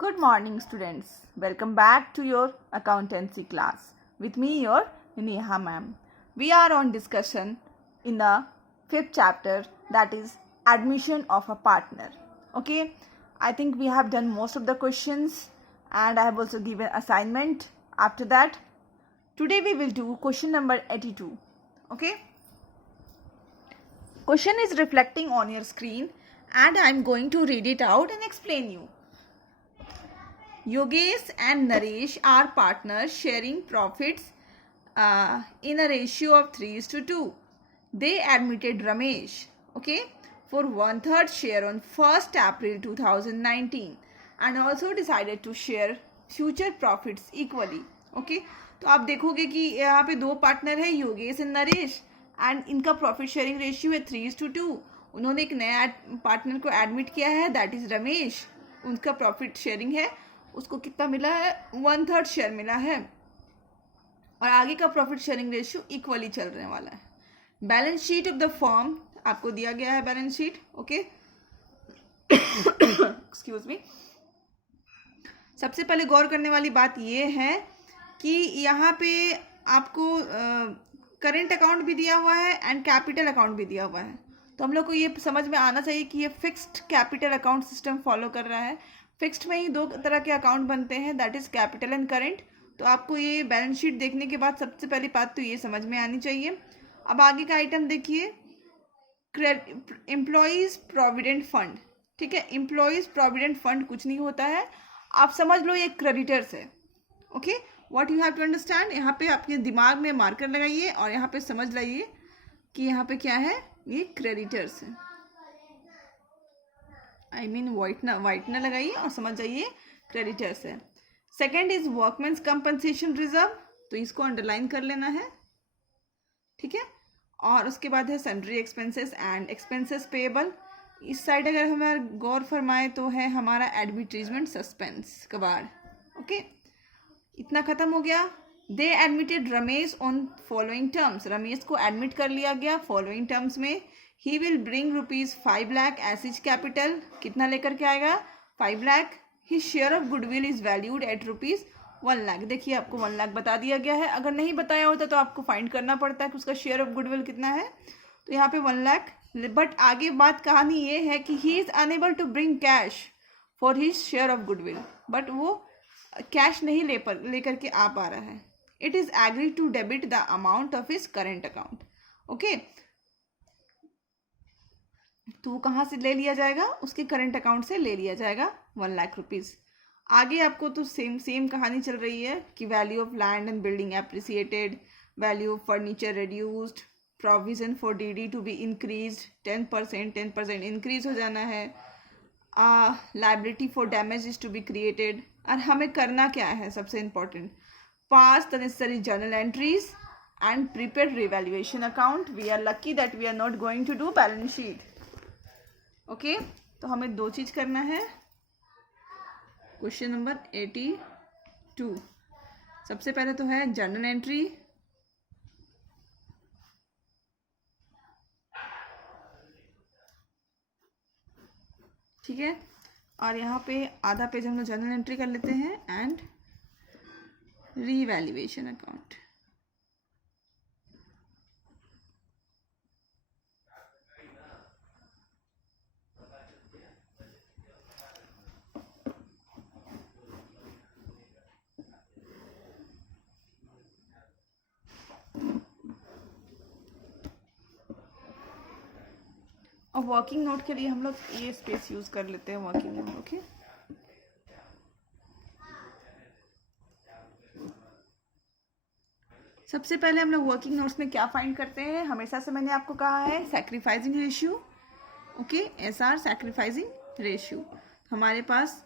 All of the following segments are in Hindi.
Good morning, students. Welcome back to your accountancy class. With me, your Neha ma'am. We are on discussion in the fifth chapter, that is admission of a partner. Okay, I think we have done most of the questions and I have also given assignment after that. Today we will do question number 82. Okay, question is reflecting on your screen and I am going to read it out and explain you. Yogesh and Naresh are partners sharing profits in a ratio of 3:2. They admitted Ramesh, for 1/3 share on 1st April 2019 and also decided to share future profits equally. तो आप देखोगे कि यहाँ पे दो पार्टनर है योगेश एंड नरेश एंड इनका प्रॉफिट शेयरिंग रेशियो है 3:2. उन्होंने एक नया पार्टनर को एडमिट किया है, दैट इज रमेश. उनका प्रॉफिट शेयरिंग है, उसको कितना मिला है, 1/3 शेयर मिला है और आगे का प्रॉफिट शेयरिंग रेशियो इक्वली चल रहे वाला है. Balance sheet of the firm आपको दिया गया है, बैलेंस शीट. Excuse me. सबसे पहले गौर करने वाली बात यह है कि यहाँ पे आपको करेंट अकाउंट भी दिया हुआ है एंड कैपिटल अकाउंट भी दिया हुआ है. तो हम लोग को ये समझ में आना चाहिए कि ये fixed capital account system follow कर रहा है. फिक्स्ड में ही दो तरह के अकाउंट बनते हैं, that is capital and current. तो आपको ये बैलेंस शीट देखने के बाद सबसे पहली बात तो ये समझ में आनी चाहिए. अब आगे का आइटम देखिए, एम्प्लॉयज प्रोविडेंट फंड. ठीक है, एम्प्लॉयज प्रोविडेंट फंड कुछ नहीं होता है, आप समझ लो ये क्रेडिटर्स है. Okay, what you have to understand. यहाँ पे आपके दिमाग में मार्कर लगाइए और यहाँ पे समझ लाइए कि यहाँ पे क्या है, ये क्रेडिटर्स है. आई मीन वाइटनर लगाइए और समझ जाइए क्रेडिटर्स है. Second is workmen's compensation reserve, तो इसको अंडरलाइन कर लेना है. ठीक है, और उसके बाद है sundry expenses and expenses payable. इस साइड अगर हमारा गौर फरमाए तो है हमारा एडवर्टीजमेंट सस्पेंस कबाड़. ओके, इतना खत्म हो गया. They admitted Ramesh on following terms. Ramesh को एडमिट कर लिया गया फॉलोइंग टर्म्स में. He will bring ₹5 lakh as his capital. कितना लेकर के आएगा, 5 lakh. His share of goodwill is valued at ₹1 lakh. देखिए आपको 1 लाख बता दिया गया है. अगर नहीं बताया होता तो आपको फाइंड करना पड़ता है कि उसका शेयर ऑफ गुडविल कितना है. तो यहाँ पे 1 लाख. बट आगे बात कहानी ये है कि he is unable to bring cash for his share of goodwill. But वो कैश नहीं लेकर के आ पा रहा है. It is agree to debit the amount of his current account. Okay, तो कहाँ से ले लिया जाएगा, उसके करंट अकाउंट से ले लिया जाएगा 1 लाख रुपीज़. आगे आपको तो सेम कहानी चल रही है कि value of land and building appreciated, value of furniture reduced, provision for DD to be increased 10% increase हो जाना है. Liability for damage is to be created. और हमें करना क्या है, सबसे important, pass the necessary journal entries and prepare revaluation account. We are lucky that we are not going to do balance sheet. Okay, तो हमें दो चीज करना है. Question number 82. सबसे पहले तो है जर्नल एंट्री. ठीक है, और यहाँ पे आधा पेज हम लोग जर्नल एंट्री कर लेते हैं एंड रीवैल्यूएशन अकाउंट. और वर्किंग नोट के लिए हम लोग ये स्पेस यूज कर लेते हैं वर्किंग नोट. ओके, सबसे पहले हम लोग वर्किंग नोट्स में क्या फाइंड करते हैं, हमेशा से मैंने आपको कहा है sacrificing ratio. Okay, SR sacrificing ratio. हमारे पास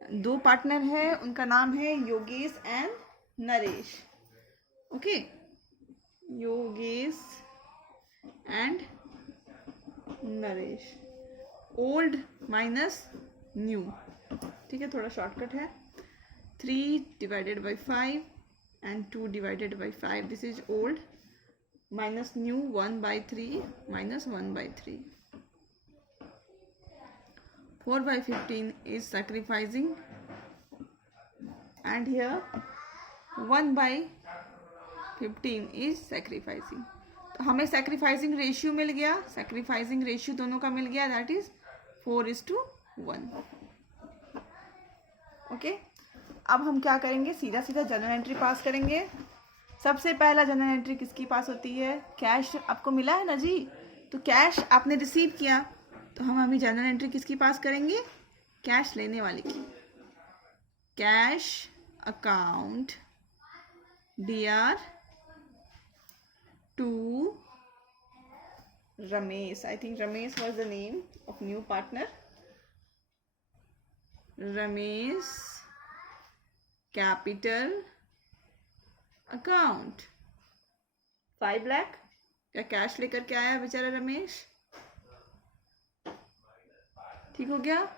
दो पार्टनर है, उनका नाम है Yogesh and Naresh. Okay, Yogesh and Naresh. Old minus new. ठीक है, थोड़ा शॉर्टकट है. 3 divided by 5 and 2 divided by 5, this is old, minus new 1/3 minus 1/3. 4/15 is sacrificing and here 1/15 is sacrificing. तो हमें sacrificing रेशियो मिल गया, sacrificing रेशियो दोनों का मिल गया, दैट इज 4:1. ओके, अब हम क्या करेंगे, सीधा सीधा जर्नल एंट्री पास करेंगे. सबसे पहला जर्नल एंट्री किसकी पास होती है, कैश आपको मिला है ना जी, तो कैश आपने रिसीव किया, तो हम अभी जर्नल एंट्री किसकी पास करेंगे, कैश लेने वाले की. Cash account DR to Ramesh. I think Ramesh was the name of new partner. Ramesh capital account 5 lakh. क्या कैश लेकर के आया बेचारा रमेश, ठीक हो गया.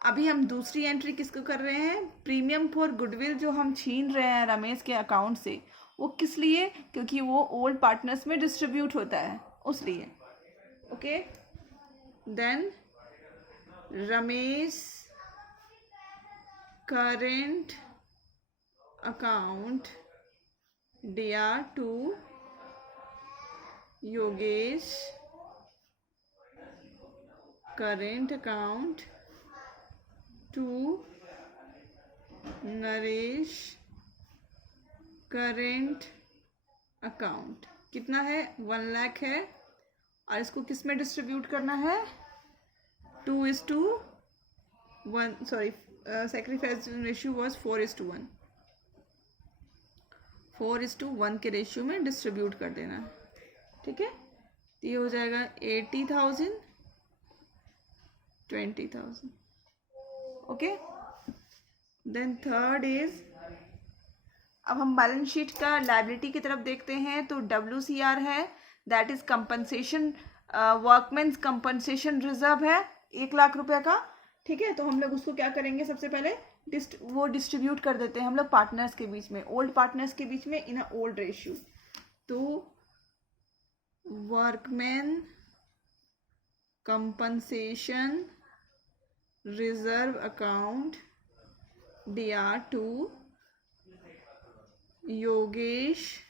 अभी हम दूसरी एंट्री किसको कर रहे हैं, प्रीमियम फॉर गुडविल जो हम छीन रहे हैं रमेश के अकाउंट से, वो किस लिए, क्योंकि वो ओल्ड पार्टनर्स में डिस्ट्रीब्यूट होता है उस लिए. Okay, then Ramesh current account DR to Yogesh current account to Naresh current account. कितना है, 1 लाख है, और इसको किस में डिस्ट्रीब्यूट करना है, 2:1. Sorry, sacrifice ratio was 4:1. 4:1 के रेशियो में डिस्ट्रीब्यूट कर देना, ठीक है. तो ये हो जाएगा 80,000 20,000. ओके, देन थर्ड इज, अब हम बैलेंस शीट का लायबिलिटी की तरफ देखते हैं, तो WCR है, that is compensation, workman's compensation reserve है 1 लाख रुपए का, ठीक है. तो हम लोग उसको क्या करेंगे, सबसे पहले वो डिस्ट्रीब्यूट कर देते हैं हम लोग पार्टनर्स के बीच में, ओल्ड पार्टनर्स के बीच में इन अ ओल्ड रेशियो. तो workman compensation reserve account DR to Yogesh.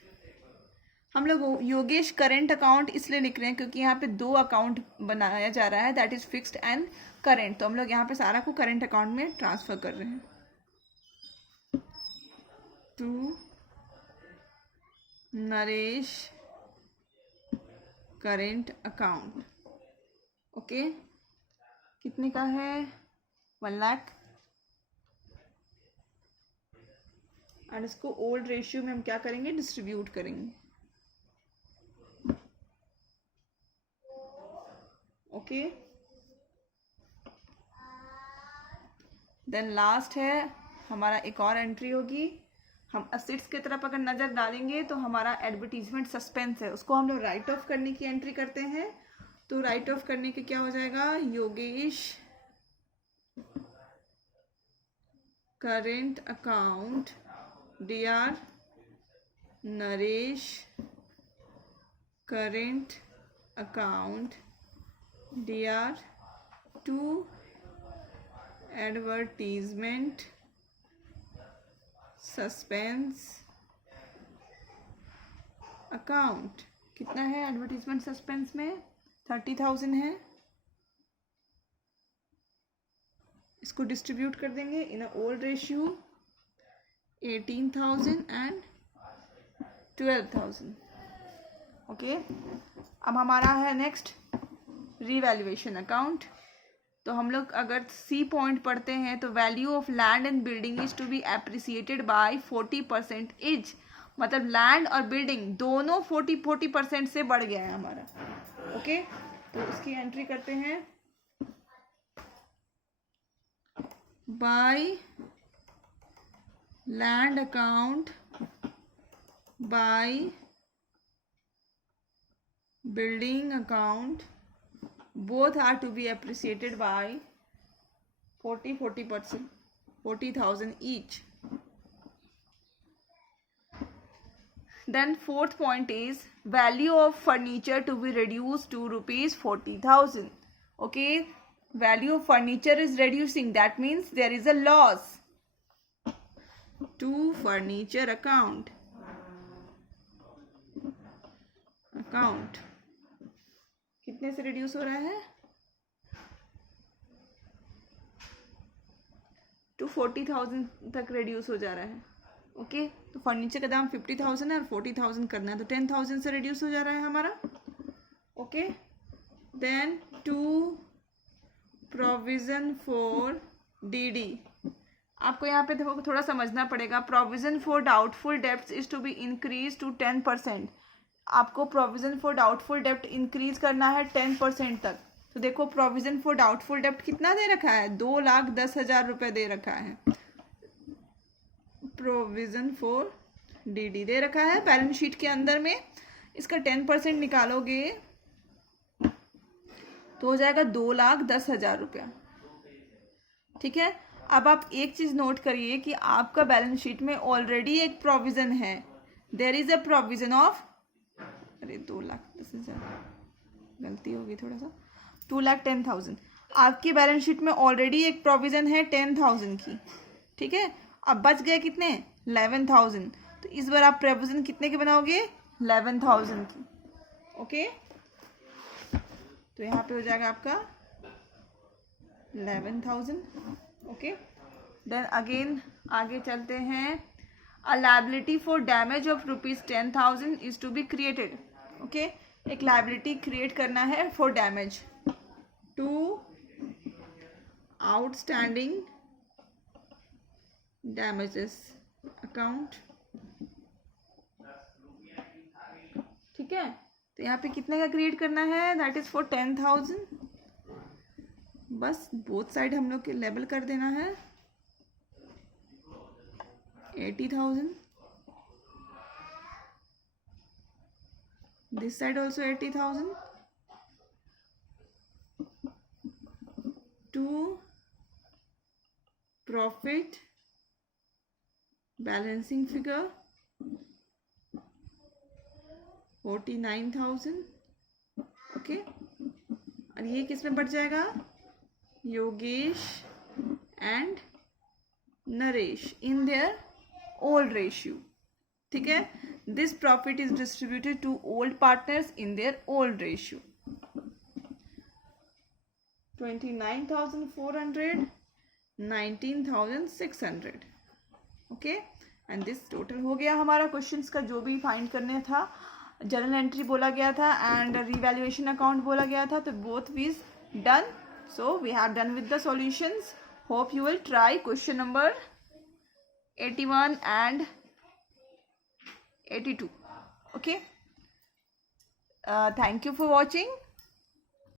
हम लोग योगेश करेंट अकाउंट इसलिए लिख रहे हैं क्योंकि यहाँ पे 2 अकाउंट बनाया जा रहा है, that is fixed and current, तो हम लोग यहाँ पे सारा को करेंट अकाउंट में ट्रांसफर कर रहे हैं. To Naresh current account. Okay, कितने का है, 1 लाख, और इसको ओल्ड रेशियो में हम क्या करेंगे, डिस्ट्रीब्यूट करेंगे. ओके, देन लास्ट है हमारा एक और एंट्री होगी. हम असेट्स की तरफ अगर नज़र डालेंगे तो हमारा एडवर्टीजमेंट सस्पेंस है, उसको हम लोग राइट ऑफ करने की एंट्री करते हैं. तो राइट ऑफ करने के क्या हो जाएगा, Yogesh current account DR Naresh current account DR to advertisement suspense account. कितना है एडवर्टीजमेंट सस्पेंस में, 30,000 है. इसको डिस्ट्रीब्यूट कर देंगे in a old ratio, 18,000 and 12,000. Okay, अब हमारा है नेक्स्ट रीवैल्यूएशन अकाउंट. तो हम लोग अगर C पॉइंट पढ़ते हैं तो value of land and building is to be appreciated by 40% each, मतलब लैंड और बिल्डिंग दोनों 40% से बढ़ गया है हमारा. ओके, तो इसकी एंट्री करते हैं, by land account by building account both are to be appreciated by 40%, 40,000 each. Then fourth point is value of furniture to be reduced to rupees 40,000. Okay, value of furniture is reducing, that means there is a loss. To furniture account कितने से रिड्यूस हो रहा है? टू 40,000 तक रिड्यूस हो जा रहा है। ओके, तो फर्नीचर का दाम 50,000 है और 40,000 करना है, तो 10,000 से रिड्यूस हो जा रहा है हमारा। Okay, then to provision for DD. आपको यहाँ पे देखो थोड़ा समझना पड़ेगा। Provision for doubtful debts is to be increase to 10%। आपको प्रोविजन फॉर डाउटफुल डेब्ट इंक्रीज करना है 10% तक। तो देखो प्रोविजन फॉर डाउटफुल डेब्ट कितना दे रखा है? 2,10,000 रुपये दे रखा है। प्रोविजन फॉर डीडी दे रखा है बैलेंस शीट के अंदर में। इसका 10% निकालोगे तो हो जाएगा 2,10,000 रुपया। ठीक है, अब आप एक चीज नोट करिए कि आपका बैलेंस शीट में ऑलरेडी एक प्रोविजन है। There is a provision of 2,10,000, गलती होगी थोड़ा सा, 2,10,000। आपकी बैलेंस शीट में ऑलरेडी एक प्रोविजन है 10,000 की। ठीक है, अब बच गए कितने? 11,000। तो इस बार आप प्रोविजन कितने के बनाओगे? 11,000 की। ओके, तो यहाँ पे हो जाएगा आपका 11,000। ओके, देन अगेन आगे चलते हैं। A liability for damage of ₹10,000 is to be created. Okay, एक लायबिलिटी क्रिएट करना है for damage to outstanding damages account. ठीक है, तो यहाँ पे कितने का क्रिएट करना है? That is for 10,000। बस बोथ साइड हम लोग के लेवल कर देना है 80,000। This side also 80,000 to profit balancing figure 49,000। Okay, और ये किस में बढ़ जाएगा? Yogesh and Naresh in their old ratio. ठीक है, this profit is distributed to old partners in their old ratio. 29,400, 19,600। Okay, and this total हो गया हमारा क्वेश्चंस का जो भी फाइंड करने था। जर्नल एंट्री बोला गया था एंड रिवैल्यूएशन अकाउंट बोला गया था, तो बोथ वीज done. So we have done with the solutions. Hope you will try question number 81 and 82. Okay. Thank you for watching.